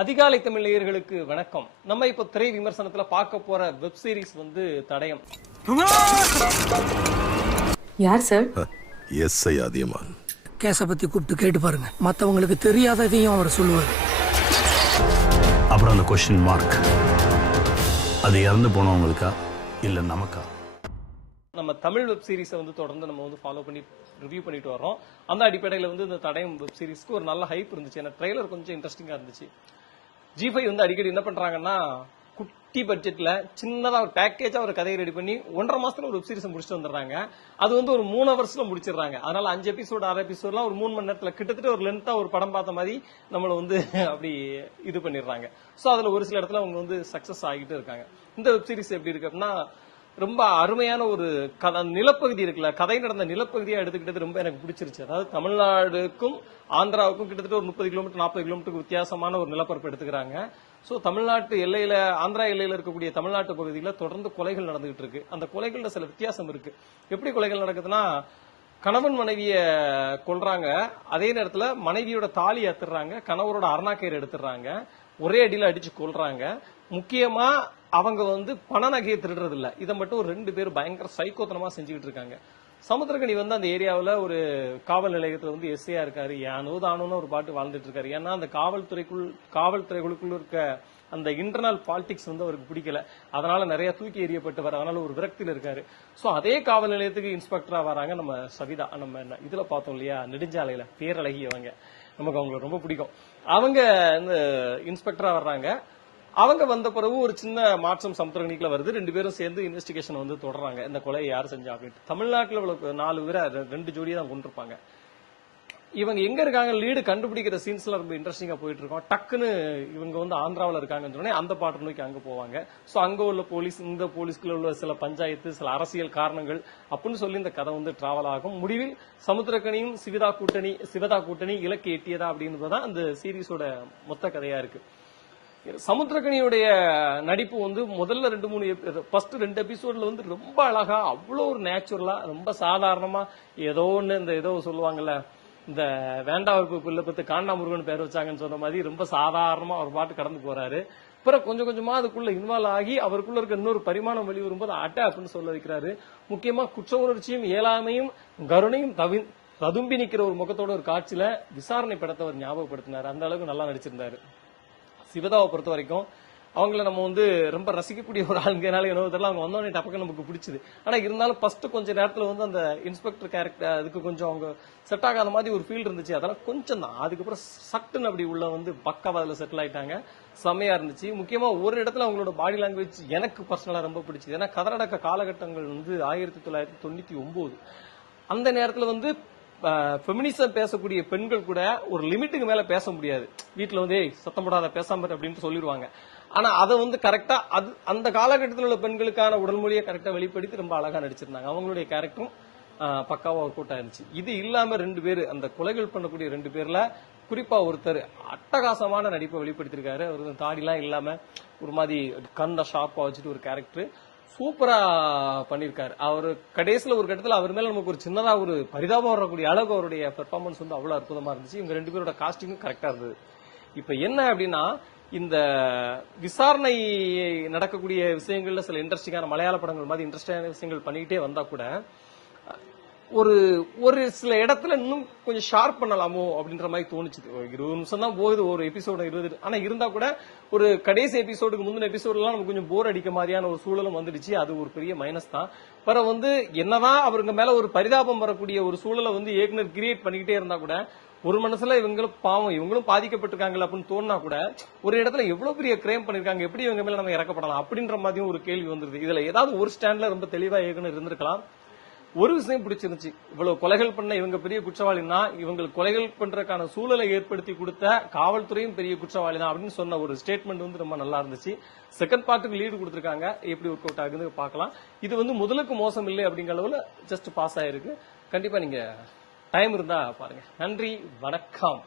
அதிகாலை தமிழ் நேயர்களுக்கு வணக்கம். நம்ம இப்ப திரை விமர்சனத்துல பார்க்க போற வெப் சீரிஸ் வந்து தடயம். யார் சார்? எஸ்ஐ அதியமான். கேஸை பத்தி கூப்பிட்டு கேட்டு பாருங்க, மத்தவங்களுக்கு தெரியாததையும் அவர் சொல்லுவார். அப்புறம் அந்த கொஸ்டின் மார்க், அது இறந்து போனவங்களுக்கா இல்ல நமக்கா? நம்ம தமிழ் வெப் சீரிஸை வந்து தொடர்ந்து நம்ம வந்து ஃபாலோ பண்ணி ரிவ்யூ பண்ணிட்டு வரோம். அந்த அடிப்படையில் வந்து இந்த தடயம் வெப் சீரிஸ்க்கு ஒரு நல்ல ஹைப் இருந்துச்சு. ஏன்னா ட்ரெய்லர் கொஞ்சம் இன்ட்ரெஸ்டிங்கா இருந்துச்சு. G5 வந்து அடிக்கடி என்ன பண்றாங்கன்னா, குட்டி பட்ஜெட்ல சின்னதா ஒரு பேக்கேஜா ஒரு கதையை ரெடி பண்ணி 1.5 மாசத்துல ஒரு வெப் சீரிஸ் முடிச்சுட்டு வந்துடுறாங்க. அது வந்து ஒரு 3 ஹவர்ஸ்ல முடிச்சிடுறாங்க. அதனால 5 எபிசோடு 6 எபிசோட்லாம் ஒரு 3 மணி நேரத்துல கிட்டத்தட்ட ஒரு லென்த்தா ஒரு படம் பார்த்த மாதிரி நம்மள வந்து அப்படி இது பண்ணிடுறாங்க. சோ அதுல ஒரு சில இடத்துல அவங்க வந்து சக்சஸ் ஆகிட்டு இருக்காங்க. இந்த வெப் சீரிஸ் எப்படி இருக்கு அப்படின்னா, ரொம்ப அருமையான ஒரு நிலப்பகுதி இருக்குல்ல, கதை நடந்த நிலப்பகுதியா எடுத்துக்கிட்டது ரொம்ப எனக்கு பிடிச்சிருச்சு. அதாவது தமிழ்நாடுக்கும் ஆந்திராவுக்கும் கிட்டத்தட்ட ஒரு 30 கிலோமீட்டர் 40 கிலோமீட்டருக்கு வித்தியாசமான ஒரு நிலப்பரப்பு எடுத்துக்கிறாங்க. சோ தமிழ்நாட்டு எல்லையில, ஆந்திரா எல்லையில இருக்கக்கூடிய தமிழ்நாட்டு பகுதியில தொடர்ந்து கொலைகள் நடந்துகிட்டு இருக்கு. அந்த கொலைகள்ல சில வித்தியாசம் இருக்கு. எப்படி கொலைகள் நடக்குதுன்னா, கணவன் மனைவிய கொல்றாங்க, அதே நேரத்துல மனைவியோட தாலி அத்துறாங்க, கணவரோட அருணாக்கயிறு எடுத்துறாங்க, ஒரே அடியில அடிச்சு கொல்றாங்க. முக்கியமா அவங்க வந்து பண நகையை திருடுறது இல்ல, இதை மட்டும் ஒரு 2 பேர் பயங்கர சைக்கோத்தனமா செஞ்சுக்கிட்டு இருக்காங்க. சமுத்திரகனி வந்து அந்த ஏரியாவில் ஒரு காவல் நிலையத்துல வந்து எஸ்ஐயா இருக்காரு. யானோ தானோன்னு ஒரு பாட்டு வாழ்ந்துட்டு இருக்காரு. ஏன்னா அந்த காவல்துறைகளுக்குள்ள இருக்க அந்த இன்டர்னல் பாலிடிக்ஸ் வந்து அவருக்கு பிடிக்கல. அதனால நிறைய தூக்கி எறியப்பட்டவர். அதனால ஒரு விரக்தியில இருக்காரு. சோ அதே காவல் நிலையத்துக்கு இன்ஸ்பெக்டரா வராங்க நம்ம சவிதா. நம்ம இதுல பார்த்தோம் இல்லையா, நெடுஞ்சாலையில பேரழகியவங்க, நமக்கு அவங்களுக்கு ரொம்ப பிடிக்கும். அவங்க இந்த இன்ஸ்பெக்டரா வர்றாங்க. அவங்க வந்த பிறகு ஒரு சின்ன மாற்றம் சமுத்திரகனிக்குள்ள வருது. 2 பேரும் சேர்ந்து இன்வெஸ்டிகேஷன் வந்து தொடர்றாங்க. இந்த கொலையை யார் செஞ்சா அப்படின்ட்டு. தமிழ்நாட்டில் 4 பேரை 2 ஜோடியை தான் கொண்டிருப்பாங்க. இவங்க எங்க இருக்காங்க, லீடு கண்டுபிடிக்கிற சீன்ஸ்ல ரொம்ப இன்ட்ரெஸ்டிங்கா போயிட்டு இருக்கோம். டக்குன்னு இவங்க வந்து ஆந்திராவில் இருக்காங்கன்னு சொன்னே அந்த பாட்டு நோக்கி அங்க போவாங்க. சோ அங்க உள்ள போலீஸ், இந்த போலீஸ்க்குள்ள உள்ள சில பஞ்சாயத்து, சில அரசியல் காரணங்கள் அப்படின்னு சொல்லி இந்த கதை வந்து டிராவல் ஆகும். முடிவில் சமுத்திரகனியும் சிவதா கூட்டணி இலக்கு எட்டியதா அப்படின்றதுதான் அந்த சீரீஸோட மொத்த கதையா இருக்கு. சமுத்திரகனியுடைய நடிப்பு வந்து முதல்ல 2 எபிசோட்ல வந்து ரொம்ப அழகா, அவ்வளவு ஒரு நேச்சுரலா, ரொம்ப சாதாரணமா, ஏதோ ஒண்ணு இந்த ஏதோ சொல்லுவாங்கல்ல, இந்த வேண்டாவூர் பிள்ளை பத்து காண்டாமுருகன் பேர் வச்சாங்கன்னு சொன்ன மாதிரி ரொம்ப சாதாரணமா ஒரு பாட்டு கடந்து போறாரு. அப்புறம் கொஞ்சம் கொஞ்சமா அதுக்குள்ள இன்வால்வ் ஆகி அவருக்குள்ள இருக்க இன்னொரு பரிமாணம் வெளி வரும்போது அப்படின்னு சொல்ல வைக்கிறாரு. முக்கியமா குற்ற உணர்ச்சியும் இயலாமையும் கருணையும் ததும்பி நிக்கிற ஒரு முகத்தோட ஒரு காட்சியில விசாரணை படத்தை அவர் ஞாபகப்படுத்தினாரு. அந்த அளவுக்கு நல்லா நடிச்சிருந்தாரு. சிவதாவை பொறுத்த வரைக்கும் அவங்கள நம்ம வந்து ரொம்ப ரசிக்கக்கூடிய ஒரு ஆளுங்கனால என்னவோ அவங்க வந்தோடனே டப்பக்க நமக்கு பிடிச்சது. ஆனா இருந்தாலும் ஃபர்ஸ்ட் கொஞ்ச நேரத்துல வந்து அந்த இன்ஸ்பெக்டர் கேரக்டர் அதுக்கு கொஞ்சம் அவங்க செட் ஆகாத மாதிரி ஒரு ஃபீல் இருந்துச்சு. அதெல்லாம் கொஞ்சம் தான். அதுக்கப்புறம் சட்டுன்னு அப்படி உள்ள வந்து பக்காவா அதுல செட்டில் ஆயிட்டாங்க. செம்மையா இருந்துச்சு. முக்கியமா ஒரு இடத்துல அவங்களோட பாடி லாங்குவேஜ் எனக்கு பர்சனலா ரொம்ப பிடிச்சது. ஏன்னா கதறடக்க காலகட்டங்கள் வந்து 1999. அந்த நேரத்துல வந்து ஃபெமினிசம் பேசக்கூடிய பெண்கள் கூட ஒரு லிமிட்டுக்கு மேல பேச முடியாது. வீட்டுல வந்து சத்தம் போடாத, பேசாம அப்படின்ட்டு சொல்லிடுவாங்க. ஆனா அதை வந்து கரெக்டா அந்த காலகட்டத்தில் உள்ள பெண்களுக்கான உடல் மொழியை கரெக்டா வெளிப்படுத்தி ரொம்ப அழகா நடிச்சிருந்தாங்க. அவங்களுடைய கேரக்டரும் பக்காவா ஒர்க் அவுட் ஆயிருச்சு. இது இல்லாம 2 பேர், அந்த கொலைகள் பண்ணக்கூடிய 2 பேர்ல குறிப்பா ஒருத்தர் அட்டகாசமான நடிப்பை வெளிப்படுத்திருக்காரு. அவரு தாடிலாம் இல்லாம ஒரு மாதிரி கண்ண ஷார்ப்பா வச்சுட்டு ஒரு கேரக்டர் சூப்பரா பண்ணிருக்காரு. அவர் கடைசியில ஒரு கட்டத்துல அவர் மேல நமக்கு ஒரு சின்னதா ஒரு பரிதாபம் வரக்கூடிய அளவுக்கு அவருடைய பெர்ஃபார்மன்ஸ் வந்து அவ்வளவு அற்புதமா இருந்துச்சு. இவங்க 2 பேரோட காஸ்டிங்கும் கரெக்டா இருந்தது. இப்ப என்ன அப்படின்னா, இந்த விசாரணை நடக்கக்கூடிய விஷயங்கள்ல சில இன்ட்ரெஸ்டிங்கான மலையாள படங்கள் மாதிரி இன்ட்ரெஸ்டிங்கான விஷயங்கள் பண்ணிக்கிட்டே வந்தா கூட ஒரு சில இடத்துல இன்னும் கொஞ்சம் ஷார்ப் பண்ணலாமோ அப்படின்ற மாதிரி தோணுச்சு. 20 நிமிஷம் தான் போகுது ஒரு எபிசோடு 20. ஆனா இருந்தா கூட ஒரு கடைசி எபிசோடுக்கு முந்தின எபிசோடுலாம் நமக்கு கொஞ்சம் போர் அடிக்க மாதிரியான ஒரு சூழலும் வந்துடுச்சு. அது ஒரு பெரிய மைனஸ் தான். பிறகு வந்து என்னதான் அவருங்க மேல ஒரு பரிதாபம் வரக்கூடிய ஒரு சூழலை வந்து இயக்குனர் கிரியேட் பண்ணிக்கிட்டே இருந்தா கூட ஒரு மனசுல இவங்களும் பாவம், இவங்களும் பாதிக்கப்பட்டிருக்காங்க அப்படின்னு தோணுனா கூட ஒரு இடத்துல எவ்வளவு பெரிய கிரைம் பண்ணிருக்காங்க, எப்படி இவங்க மேல நம்ம இறக்கப்படலாம் அப்படின்ற மாதிரியும் ஒரு கேள்வி வந்துருது. இதுல ஏதாவது ஒரு ஸ்டாண்ட்ல ரொம்ப தெளிவா இயக்குனர் இருந்திருக்கலாம். ஒரு விஷயம் பிடிச்சிருந்துச்சு, இவ்வளவு கொலைகள் பண்ண இவங்க பெரிய குற்றவாளினா இவங்களுக்கு கொலைகள் பண்றதுக்கான சூழலை ஏற்படுத்தி கொடுத்த காவல்துறையும் பெரிய குற்றவாளி தான் அப்படின்னு சொன்ன ஒரு ஸ்டேட்மெண்ட் வந்து ரொம்ப நல்லா இருந்துச்சு. செகண்ட் பார்ட்டுக்கு லீடு கொடுத்திருக்காங்க. எப்படி ஒர்க் அவுட் ஆகுது பார்க்கலாம். இது வந்து முதலுக்கு மோசம் இல்லை அப்படிங்கிற அளவுல ஜஸ்ட் பாஸ் ஆயிருக்கு. கண்டிப்பா நீங்க டைம் இருந்தா பாருங்க. நன்றி, வணக்கம்.